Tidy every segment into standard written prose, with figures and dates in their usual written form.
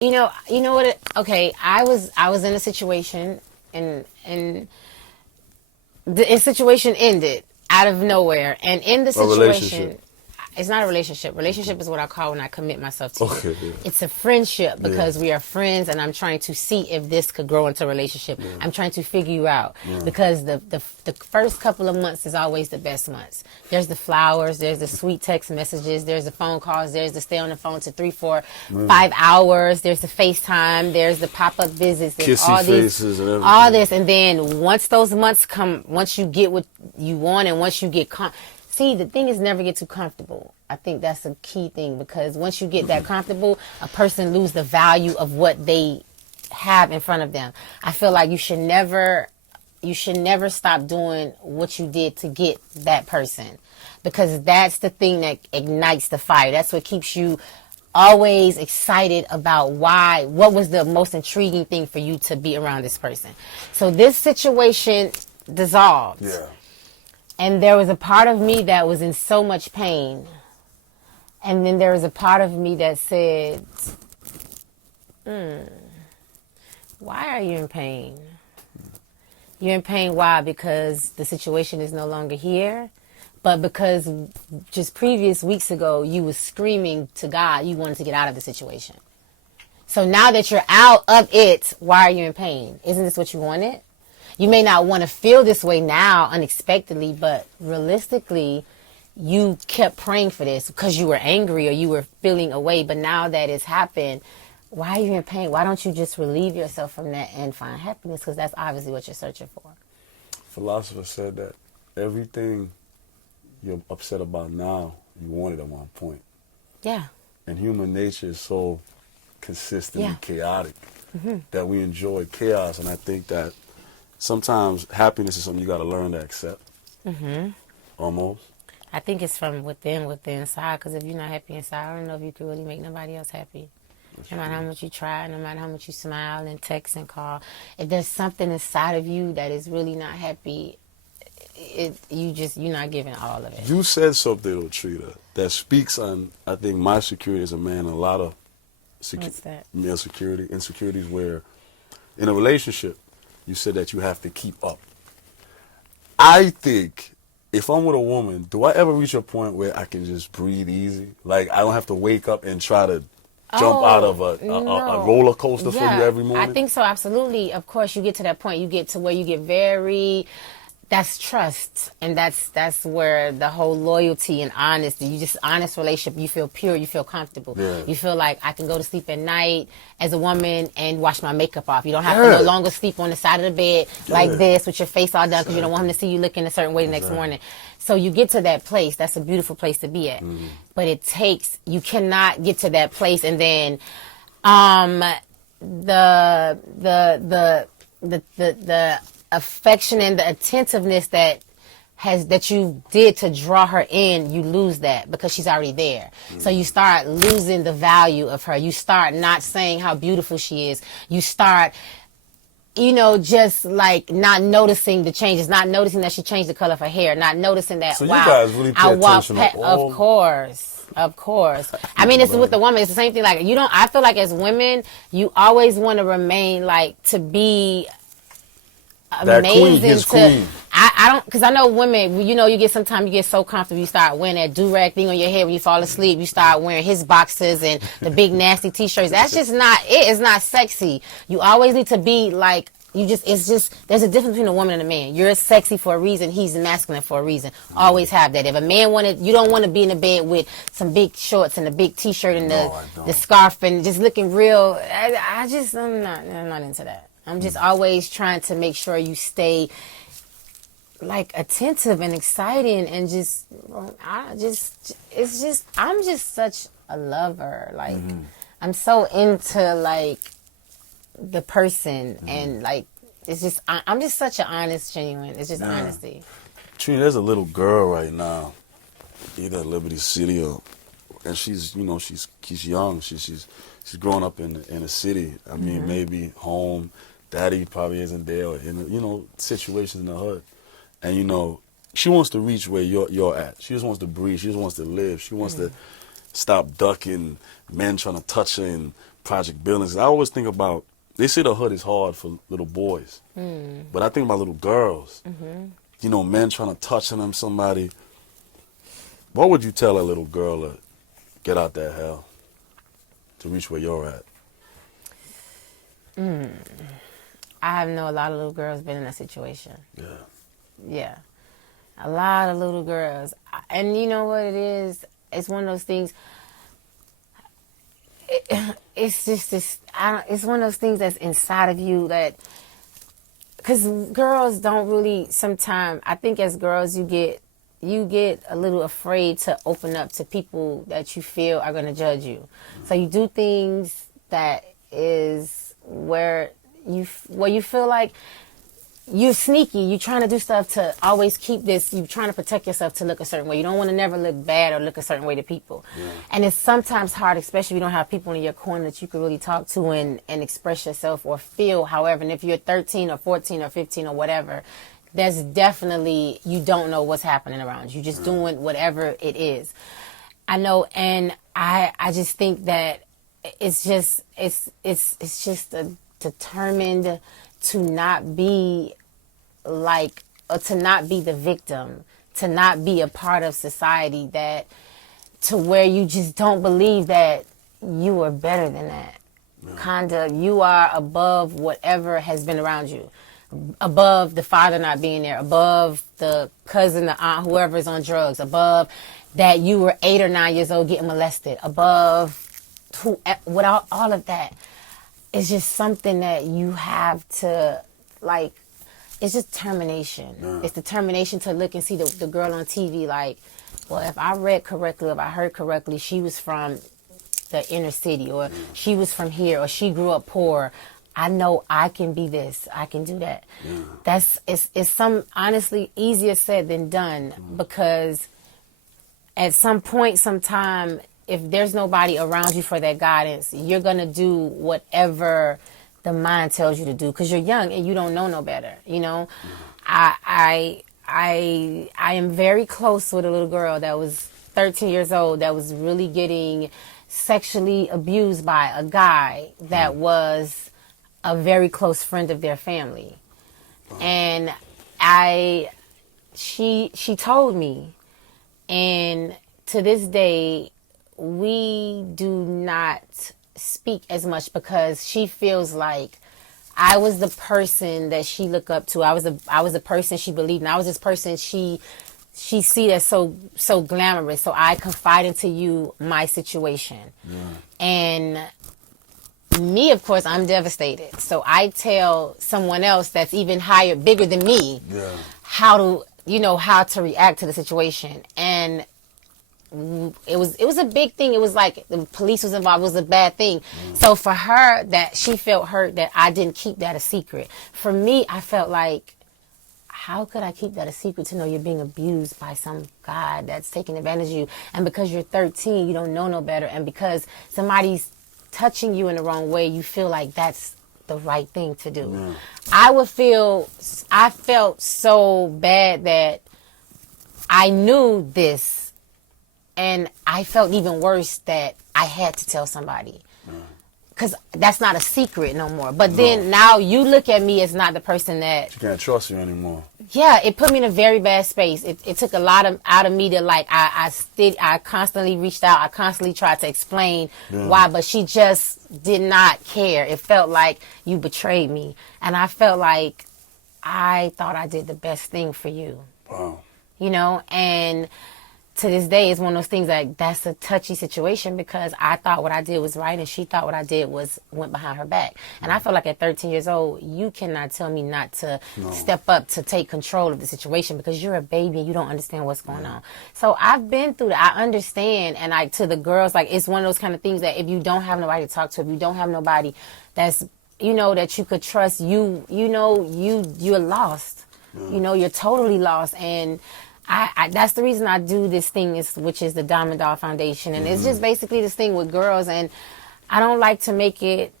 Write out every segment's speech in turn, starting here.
You know what? Okay, I was in a situation, and the situation ended out of nowhere, and in the A relationship. situation, it's not a relationship. Relationship is what I call when I commit myself to you. Okay, yeah. It's a friendship because Yeah. we are friends, and I'm trying to see if this could grow into a relationship. Yeah. I'm trying to figure you out Yeah. because the first couple of months is always the best months. There's the flowers, there's the sweet text messages, there's the phone calls, there's the stay on the phone to 3, 4, 5 hours, there's the FaceTime, there's the pop-up visits, there's Kissy all faces and everything. all this, and then once those months come, once you get what you want, and once you get see, the thing is never get too comfortable. I think that's a key thing, because once you get that comfortable, a person lose the value of what they have in front of them. I feel like you should never stop doing what you did to get that person, because that's the thing that ignites the fire. That's what keeps you always excited about what was the most intriguing thing for you to be around this person. So this situation dissolved. Yeah. And there was a part of me that was in so much pain. And then there was a part of me that said, why are you in pain? You're in pain, why? Because the situation is no longer here, but because just previous weeks ago, you was screaming to God, you wanted to get out of the situation. So now that you're out of it, why are you in pain? Isn't this what you wanted? You may not want to feel this way now unexpectedly, but realistically, you kept praying for this because you were angry or you were feeling away. But now that it's happened, why are you in pain? Why don't you just relieve yourself from that and find happiness? Because that's obviously what you're searching for. Philosopher said that everything you're upset about now, you wanted at one point. Yeah. And human nature is so consistent Yeah. and chaotic that we enjoy chaos. And I think that sometimes happiness is something you got to learn to accept. Almost. I think it's from within inside, because if you're not happy inside, I don't know if you can really make nobody else happy. No matter how much you try, no matter how much you smile and text and call, if there's something inside of you that is really not happy, you're not giving all of it. You said something, though, Trina, that speaks on, I think, my security as a man, a lot of What's that? male security, insecurities, where in a relationship, you said that you have to keep up. I think if I'm with a woman, do I ever reach a point where I can just breathe easy? Like, I don't have to wake up and try to jump out of a roller coaster for you every morning? I think so, absolutely. Of course, you get to that point. You get to where you get very... That's trust, and that's where the whole loyalty and honesty. You just honest relationship. You feel pure. You feel comfortable. Yeah. You feel like I can go to sleep at night as a woman and wash my makeup off. You don't have to no longer sleep on the side of the bed like this with your face all done because you don't want him to see you looking a certain way the next morning. So you get to that place. That's a beautiful place to be at. But it takes. You cannot get to that place and then, the affection and the attentiveness that you did to draw her in, you lose that because she's already there. So you start losing the value of her. You start not saying how beautiful she is. You start, just like not noticing the changes, not noticing that she changed the color of her hair, not noticing that, So wow, you guys really pay attention to all... Of course. I mean, it's with the woman. It's the same thing. Like, I feel like as women, you always want to remain to be That amazing queen, his queen. I don't, because I know women, sometimes you get so comfortable, you start wearing that do-rag thing on your head when you fall asleep, you start wearing his boxers and the big nasty t-shirts. That's just not it. It's not sexy. You always need to be like, there's a difference between a woman and a man. You're sexy for a reason, he's masculine for a reason. Always have that. If a man you don't want to be in the bed with some big shorts and a big t-shirt and the scarf and just looking real. I'm not into that. I'm just always trying to make sure you stay attentive and exciting and I'm just such a lover. I'm so into the person and it's just I'm just such an honest, genuine. It's just honesty. Trina, there's a little girl right now, either at Liberty City and she's she's young. She's growing up in a city. I mean, maybe home. Daddy probably isn't there, or in situations in the hood, and she wants to reach where you're at. She just wants to breathe. She just wants to live. She wants to stop ducking men trying to touch her and project buildings. I always think about, they say the hood is hard for little boys, but I think about little girls. You know, men trying to touch on them, somebody. What would you tell a little girl to get out that hell to reach where you're at? I know a lot of little girls been in that situation. Yeah. Yeah. A lot of little girls. And you know what it is? It's one of those things. It's just this. It's one of those things that's inside of you that. Because girls don't really. Sometimes I think as girls you get a little afraid to open up to people that you feel are going to judge you. So you do things that is where you feel like you're sneaky. You're trying to do stuff to always keep this. You're trying to protect yourself to look a certain way. You don't want to never look bad or look a certain way to people. Yeah. And it's sometimes hard, especially if you don't have people in your corner that you can really talk to and express yourself or feel however. And if you're 13 or 14 or 15 or whatever, there's definitely, you don't know what's happening around you. Just doing whatever it is. I know, and I just think that it's just determined to not be like, or to not be the victim, to not be a part of society that, to where you just don't believe that you are better than that. Yeah. Kinda, you are above whatever has been around you. Above the father not being there, above the cousin, the aunt, whoever is on drugs, above that you were 8 or 9 years old getting molested, above without all of that. It's just something that you have to, like, it's just determination. Yeah. It's determination to look and see the girl on TV like, well, if I read correctly, if I heard correctly, she was from the inner city, or she was from here, or she grew up poor. I know I can be this. I can do that. Yeah. It's some, honestly, easier said than done, because at some point, sometime, if there's nobody around you for that guidance, you're going to do whatever the mind tells you to do, because you're young and you don't know no better. You know, I am very close with a little girl that was 13 years old that was really getting sexually abused by a guy that was a very close friend of their family. And she told me, and to this day, we do not speak as much because she feels like I was the person that she looked up to. I was the person she believed in. I was this person she see as so glamorous. So I confide into you my situation. Yeah. And me, of course, I'm devastated. So I tell someone else that's even higher, bigger than me, how to react to the situation. And it was a big thing. It was like the police was involved. It was a bad thing. So for her, that she felt hurt that I didn't keep that a secret. For me, I felt like, how could I keep that a secret to know you're being abused by some guy that's taking advantage of you? And because you're 13, you don't know no better. And because somebody's touching you in the wrong way, you feel like that's the right thing to do. Yeah. I felt so bad that I knew this. And I felt even worse that I had to tell somebody. Because that's not a secret no more. But then now you look at me as not the person that... She can't trust you anymore. Yeah, it put me in a very bad space. It took a lot out of me to, like, I constantly reached out. I constantly tried to explain why, but she just did not care. It felt like you betrayed me. And I felt like I thought I did the best thing for you. Wow. You know, and to this day, it's one of those things that's a touchy situation, because I thought what I did was right and she thought what I did went behind her back. And I feel like at 13 years old, you cannot tell me not to step up to take control of the situation, because you're a baby and you don't understand what's going on. So I've been through that. I understand. And to the girls, like, it's one of those kind of things that if you don't have nobody to talk to, if you don't have nobody that's, that you could trust, you're lost. You're totally lost. And I that's the reason I do this thing, which is the Diamond Doll Foundation. And it's just basically this thing with girls. And I don't like to make it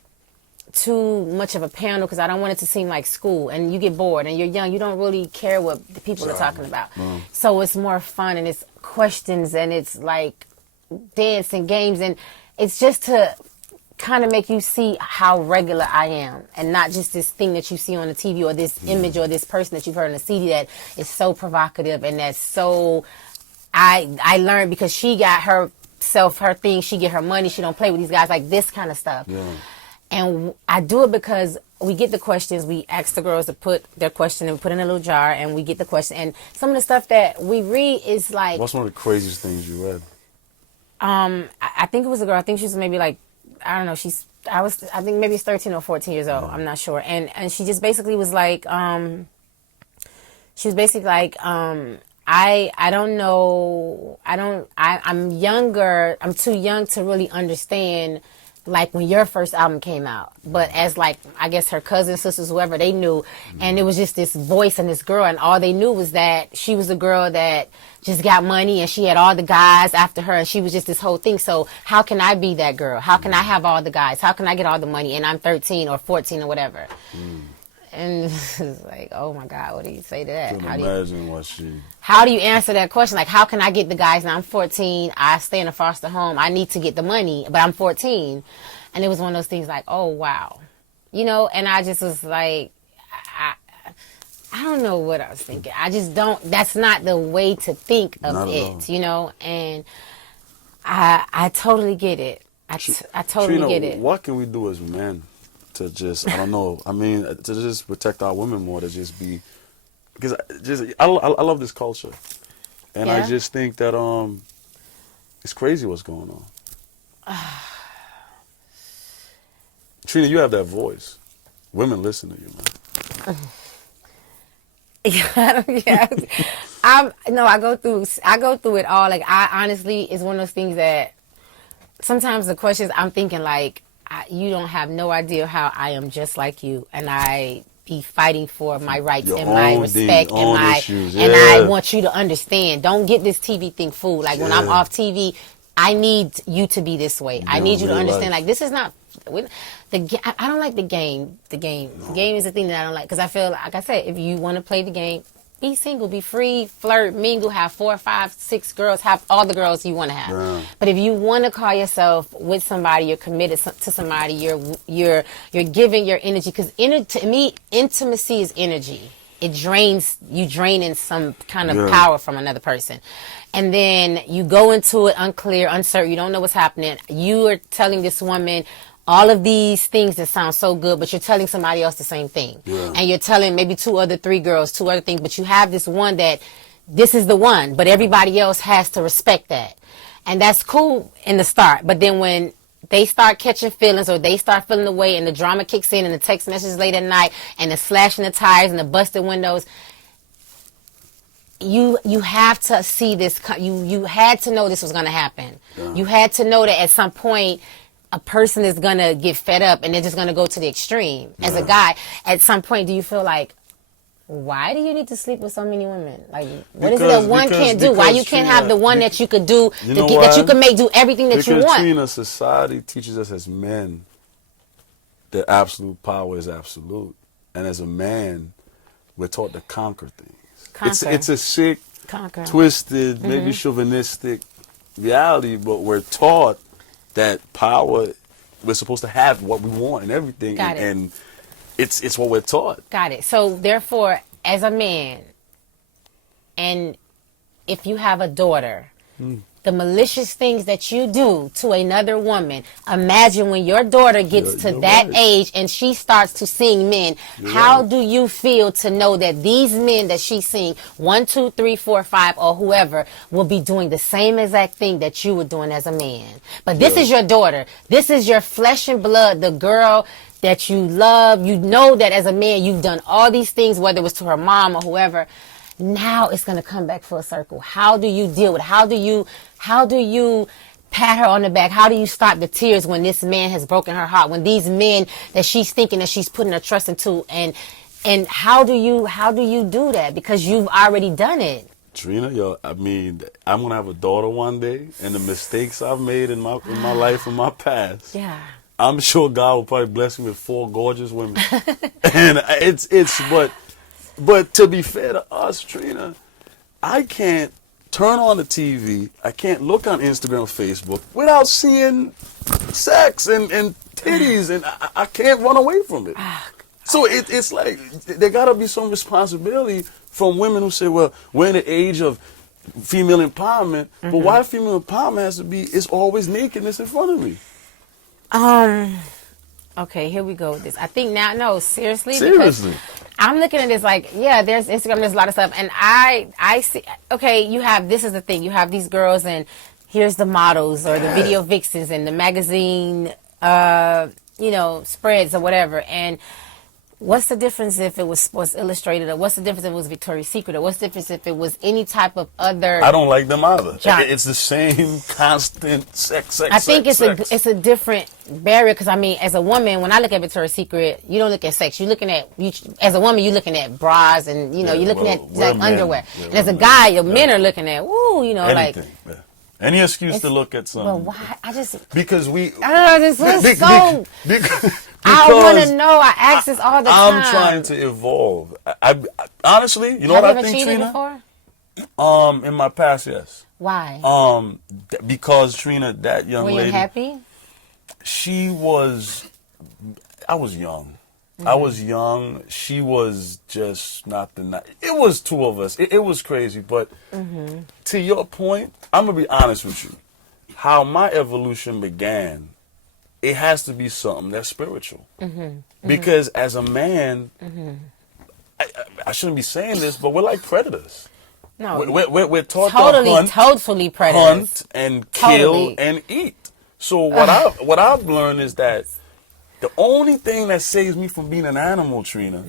too much of a panel, because I don't want it to seem like school. And you get bored and you're young. You don't really care what the people are talking about. So it's more fun, and it's questions, and it's like dance and games. And it's just to kind of make you see how regular I am, and not just this thing that you see on the TV or this image or this person that you've heard on the CD that is so provocative and that's so. I learned because she got her thing. She get her money. She don't play with these guys, like this kind of stuff. Yeah. And I do it because we get the questions. We ask the girls to put their question and put in a little jar, and we get the question. And some of the stuff that we read is like. What's one of the craziest things you read? I think it was a girl. I think she was maybe like, I don't know. I think maybe it's 13 or 14 years old. I'm not sure. And she just basically was like, she was basically like, I don't know. I'm younger. I'm too young to really understand, like, when your first album came out. But as, like, I guess her cousins, sisters, whoever, they knew. And it was just this voice and this girl. And all they knew was that she was a girl that just got money and she had all the guys after her. And she was just this whole thing. So how can I be that girl? How can I have all the guys? How can I get all the money? And I'm 13 or 14 or whatever. And it's like, oh my God, what do you say to that? How do you answer that question? Like, how can I get the guys? Now I'm 14. I stay in a foster home. I need to get the money, but I'm 14. And it was one of those things like, oh, wow. You know, and I just was like, I don't know what I was thinking. I just don't, that's not the way to think of it, you know? And I totally get it. I totally Trina, get it. What can we do as men to just, I don't know, I mean, to just protect our women more, to just be, because I love this culture. And I just think that it's crazy what's going on. Trina, you have that voice. Women listen to you, man. I go through it all. Like, I honestly, it's one of those things that sometimes the questions I'm thinking like, you don't have no idea how I am just like you, and I be fighting for my rights and my respect and my issues, and I want you to understand. Don't get this TV thing fooled. Like, when I'm off TV, I need you to be this way. I need you to understand. Like, this is not I don't like the game. The game is the thing that I don't like, because I feel like I said, if you want to play the game, be single, be free, flirt, mingle, have 4, 5, 6 girls, have all the girls you want to have. Yeah. But if you want to call yourself with somebody, you're committed to somebody, you're giving your energy, because to me, intimacy is energy. It drains, you draining some kind of power from another person. And then you go into it unclear, uncertain, you don't know what's happening. You are telling this woman all of these things that sound so good, but you're telling somebody else the same thing. Yeah. And you're telling maybe 3 girls, 2 other things, but you have this one that this is the one, but everybody else has to respect that. And that's cool in the start. But then when they start catching feelings, or they start feeling the way, and the drama kicks in, and the text messages late at night, and the slashing the tires and the busted windows, you have to see this. You had to know this was going to happen. Yeah. You had to know that at some point a person is going to get fed up and they're just going to go to the extreme. As a guy, at some point, do you feel like, why do you need to sleep with so many women? Like, what is it that one can't do? Why you can't have the one that you could do, that you can do everything that you want? Trina, society teaches us as men that absolute power is absolute. And as a man, we're taught to conquer things. It's a sick, twisted, maybe chauvinistic reality, but we're taught that power, we're supposed to have what we want and everything. And it's what we're taught. Got it. So therefore, as a man, and if you have a daughter, the malicious things that you do to another woman, imagine when your daughter gets to that age and she starts to seeing men, how do you feel to know that these men that she's seeing, 1, 2, 3, 4, 5, or whoever, will be doing the same exact thing that you were doing as a man? But this is your daughter. This is your flesh and blood, the girl that you love. You know that as a man, you've done all these things, whether it was to her mom or whoever. Now it's going to come back full circle. How do you deal with it? How do you pat her on the back? How do you stop the tears when this man has broken her heart? When these men that she's thinking that she's putting her trust into, and how do you do that? Because you've already done it. Trina, I mean, I'm going to have a daughter one day, and the mistakes I've made in my life, in my past. Yeah. I'm sure God will probably bless me with 4 gorgeous women. And but to be fair to us, Trina, I can't turn on the TV, I can't look on Instagram or Facebook without seeing sex and titties, and I can't run away from it. So it's like there gotta be some responsibility from women who say, well, we're in the age of female empowerment, but why female empowerment has to be, it's always nakedness in front of me. Okay, here we go with this. I think now, no, seriously. Seriously. I'm looking at this like, yeah, there's Instagram, there's a lot of stuff. And I see, okay, you have, this is the thing, you have these girls and here's the models or the video vixens and the magazine, spreads or whatever. And what's the difference if it was Sports Illustrated, or what's the difference if it was Victoria's Secret, or what's the difference if it was any type of other? I don't like them either. It's the same constant sex. I think it's a different barrier, because I mean, as a woman, when I look at Victoria's Secret, you don't look at sex. You're looking at, as a woman, you're looking at bras and you're looking at like underwear. And as a guy, your men are looking at anything, like. Yeah. Any excuse to look at something. But why? Because we. I don't know. This was so. I want to know. I ask this all the time. I'm trying to evolve. I honestly, you know what I think, Trina? Before? In my past, yes. Why? Because Trina, that young lady. Were you happy? I was young. I was young. She was just not the. It was two of us. It was crazy. But to your point, I'm gonna be honest with you. How my evolution began, it has to be something that's spiritual. Because as a man, I shouldn't be saying this, but we're like predators. No, we're taught to totally predators. Hunt and kill and eat. So what I've learned is that the only thing that saves me from being an animal, Trina,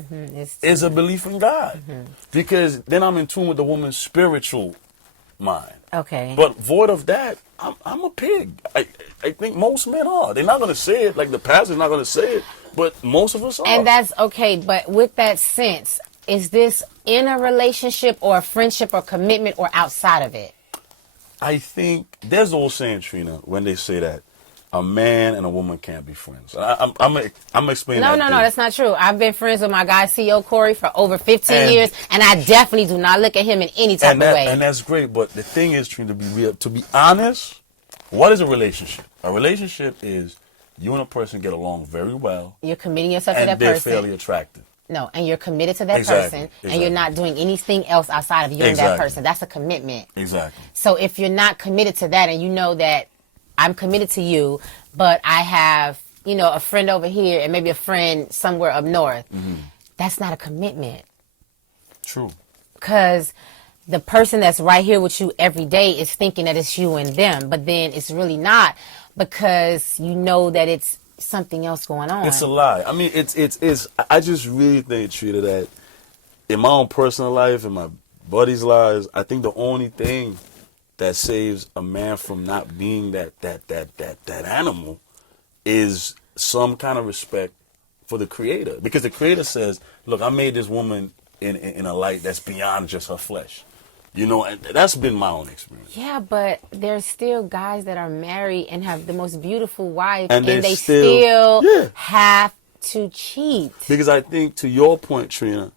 is a belief in God. Because then I'm in tune with the woman's spiritual mind. Okay. But void of that, I'm a pig. I think most men are. They're not going to say it, like the pastor's not going to say it, but most of us are. And that's okay. But with that sense, is this in a relationship or a friendship or commitment or outside of it? I think there's the old saying, Trina, when they say that a man and a woman can't be friends. I'm explaining that. No, that's not true. I've been friends with my guy, CEO Corey, for over 15 years, and I definitely do not look at him in any type of way. And that's great, but the thing is, Trina, to be honest, what is a relationship? A relationship is you and a person get along very well. You're committing yourself to that person. And person. they're fairly attractive. No, and you're committed to that person, and you're not doing anything else outside of you and that person. That's a commitment. Exactly. So if you're not committed to that, and you know that I'm committed to you, but I have, a friend over here and maybe a friend somewhere up north, that's not a commitment. True. Because the person that's right here with you every day is thinking that it's you and them, but then it's really not, because you know that it's something else going on. It's a lie. I mean, it's I just really think, Trina, that in my own personal life, in my buddies' lives, I think the only thing that saves a man from not being that animal is some kind of respect for the creator. Because the creator says, look, I made this woman in a light that's beyond just her flesh. And that's been my own experience. Yeah, but there's still guys that are married and have the most beautiful wife, and they still have to cheat. Because I think, to your point, Trina,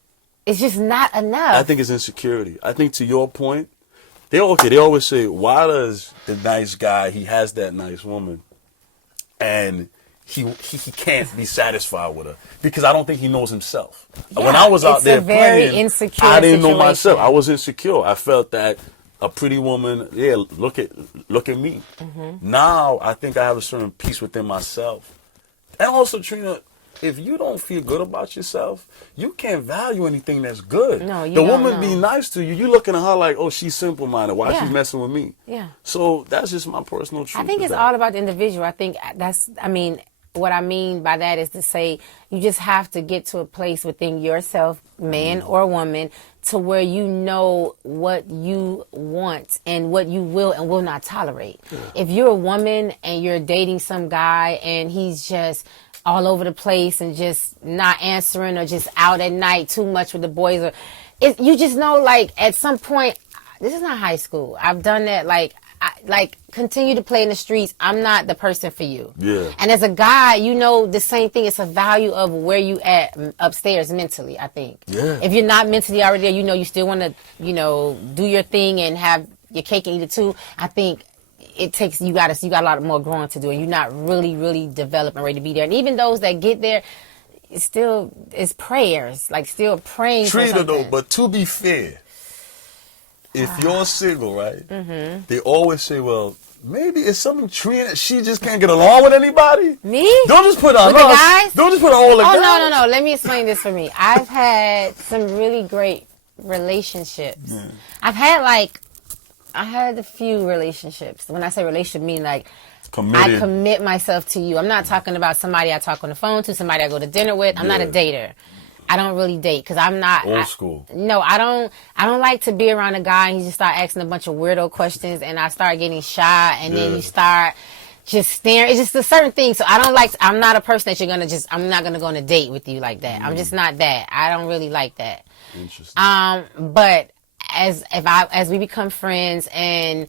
it's just not enough. I think it's insecurity. I think, to your point, they always say, why does the nice guy, he has that nice woman, and he can't be satisfied with her? Because I don't think he knows himself. Yeah, when I was out there playing, insecure I didn't know situation. myself. I was insecure. I felt that a pretty woman, look at me. Now I think I have a certain peace within myself. And also, Trina, if you don't feel good about yourself, you can't value anything that's good. No, you the don't woman know. be nice to you. You looking at her like, oh, she's simple-minded. Why she's messing with me? Yeah. So that's just my personal truth. I think it's all about the individual. I think what I mean by that is to say you just have to get to a place within yourself, man or woman, to where you know what you want and what you will and will not tolerate. Yeah. If you're a woman and you're dating some guy and he's just all over the place and just not answering, or just out at night too much with the boys, or you just know, like, at some point, this is not high school. I've done that. Like, continue to play in the streets. I'm not the person for you. Yeah. And as a guy, the same thing. It's a value of where you at upstairs mentally, I think. Yeah. If you're not mentally already there, you still want to, do your thing and have your cake and eat it too. I think it takes, you got a lot more growing to do, and you're not really developed and ready to be there. And even those that get there, it's prayers, like still praying for Trina, something. though, but to be fair, if you're single, right, they always say, well, maybe it's something Trina, she just can't get along with anybody. Me? Don't just put on With the us. guys? Don't just put on all the guys. No. Let me explain this for me. I've had some really great relationships. Yeah. I had a few relationships. When I say relationship, I mean like Committed. I commit myself to you. I'm not talking about somebody I talk on the phone to, somebody I go to dinner with. I'm not a dater. I don't really date because I'm not old school. No, I don't like to be around a guy and he just start asking a bunch of weirdo questions and I start getting shy and then you start just staring. It's just a certain thing. So I'm not a person that I'm not gonna go on a date with you like that. I'm just not that. I don't really like that. Interesting. But as we become friends and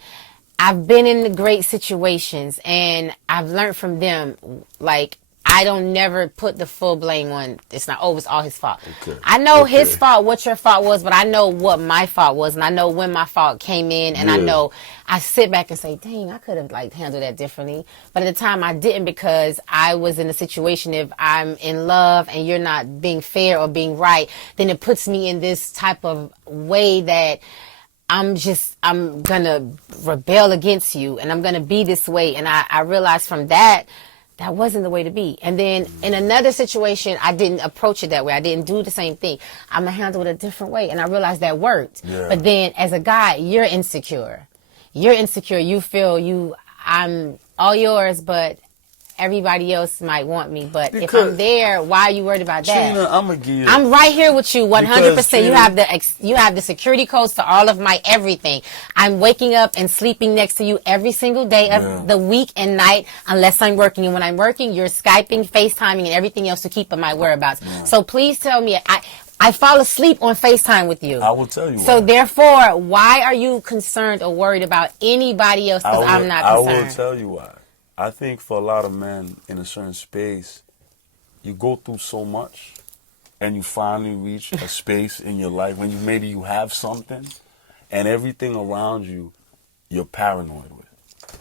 I've been in the great situations and I've learned from them, like I don't never put the full blame on. It's all his fault. Okay. I know his fault, what your fault was, but I know what my fault was, and I know when my fault came in, and I know I sit back and say, dang, I could have handled that differently. But at the time I didn't because I was in a situation, if I'm in love and you're not being fair or being right, then it puts me in this type of way that I'm gonna rebel against you and I'm gonna be this way. And I realized from that wasn't the way to be. And then in another situation, I didn't approach it that way. I didn't do the same thing. I'm going to handle it a different way. And I realized that worked. Yeah. But then as a guy, you're insecure. You feel I'm all yours, but everybody else might want me. But if I'm there, why are you worried about that? Trina, I'm right here with you 100%. Trina, you have the security codes to all of my everything. I'm waking up and sleeping next to you every single day of the week and night unless I'm working. And when I'm working, you're Skyping, FaceTiming, and everything else to keep on my whereabouts. Yeah. So please tell me, I fall asleep on FaceTime with you. I will tell you So why. therefore, why are you concerned or worried about anybody else because I'm not concerned? I will tell you why. I think for a lot of men in a certain space, you go through so much and you finally reach a space in your life when maybe you have something and everything around you, you're paranoid with.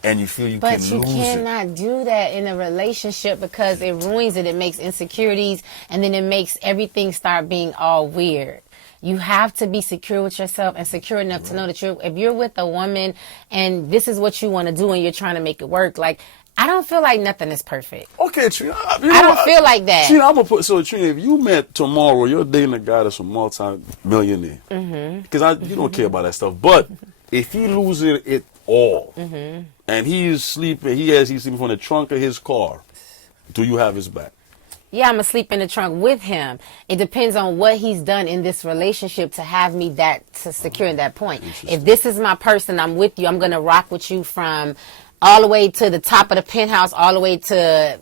And you feel you can lose it. But you cannot do that in a relationship because it ruins it. It makes insecurities and then it makes everything start being all weird. You have to be secure with yourself and secure enough to know that if you're with a woman and this is what you want to do and you're trying to make it work, I don't feel like nothing is perfect. Okay, Trina. I don't feel like that. Trina, Trina, if you met tomorrow, you're dating a guy that's a multi-millionaire. Because you don't care about that stuff. But if he loses it all, and he's sleeping, he's sleeping from the trunk of his car, do you have his back? Yeah, I'm going to sleep in the trunk with him. It depends on what he's done in this relationship to have me to secure in that point. If this is my person, I'm with you, I'm going to rock with you from all the way to the top of the penthouse, all the way to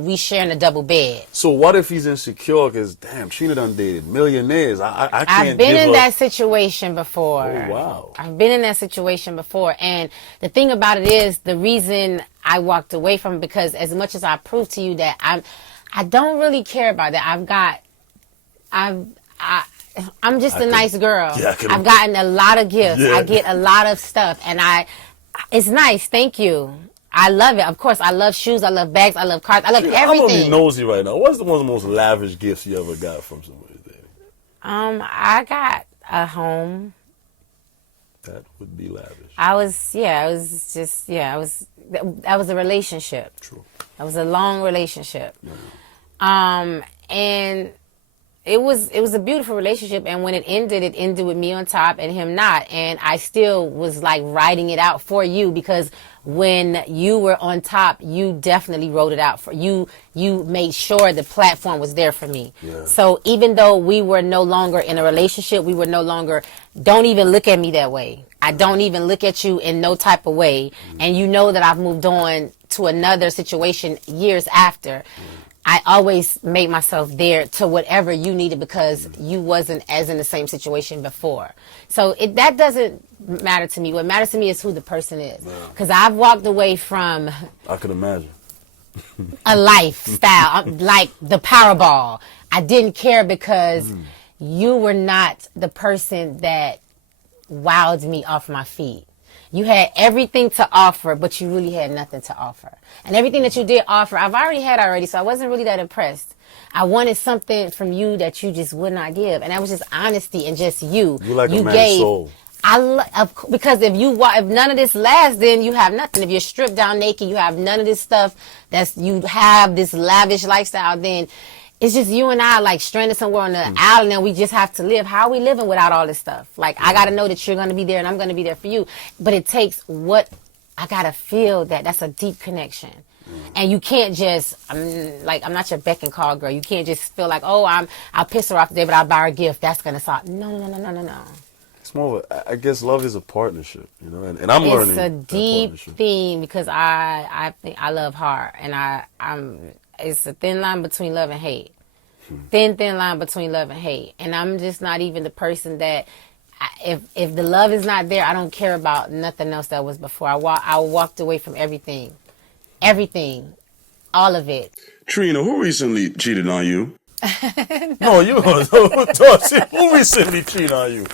we sharing a double bed. So what if he's insecure? Because damn, Trina done dated millionaires. I can't. I've been in that situation before. Oh wow! I've been in that situation before, and the thing about it is the reason I walked away from it because as much as I proved to you that I don't really care about that. I'm just a nice girl. Yeah, I've gotten a lot of gifts. Yeah. I get a lot of stuff, and it's nice. Thank you. I love it. Of course, I love shoes. I love bags. I love cars. I love everything. I'm gonna be nosy right now. What's one of the most lavish gifts you ever got from somebody? I got a home. That would be lavish. That was a relationship. True. That was a long relationship. Mm-hmm. And it was a beautiful relationship, and when it ended with me on top and him not, and I still was writing it out for you because when you were on top, you definitely wrote it out for you. You made sure the platform was there for me. Yeah. So even though we were no longer in a relationship, we were no longer, don't even look at me that way. I don't even look at you in no type of way. Mm-hmm. And you know that I've moved on to another situation years after. Mm-hmm. I always made myself there to whatever you needed because you wasn't as in the same situation before. So that doesn't matter to me. What matters to me is who the person is. Because I've walked away from... I could imagine. a lifestyle, like the Powerball. I didn't care because you were not the person that wowed me off my feet. You had everything to offer, but you really had nothing to offer. And everything that you did offer, I've already had already, so I wasn't really that impressed. I wanted something from you that you just would not give, and that was just honesty and just you. You like a man's soul. Because if none of this lasts, then you have nothing. If you're stripped down naked, you have none of this stuff. You have this lavish lifestyle. Then it's just you and I, like, stranded somewhere on the island, and we just have to live. How are we living without all this stuff? Like, I got to know that you're going to be there, and I'm going to be there for you. But it takes I got to feel that's a deep connection. And you can't just, I'm not your beck and call girl. You can't just feel like, oh, I'll piss her off today, but I'll buy her a gift. That's going to solve. No. It's more of I guess love is a partnership, you know, and I'm learning. It's a deep thing because I think I love hard, and it's a thin line between love and hate. Thin line between love and hate. And I'm just not even the person that, if the love is not there, I don't care about nothing else that was before. I walked away from everything. Everything. All of it. Trina, who recently cheated on you? No, you. Who recently cheated on you?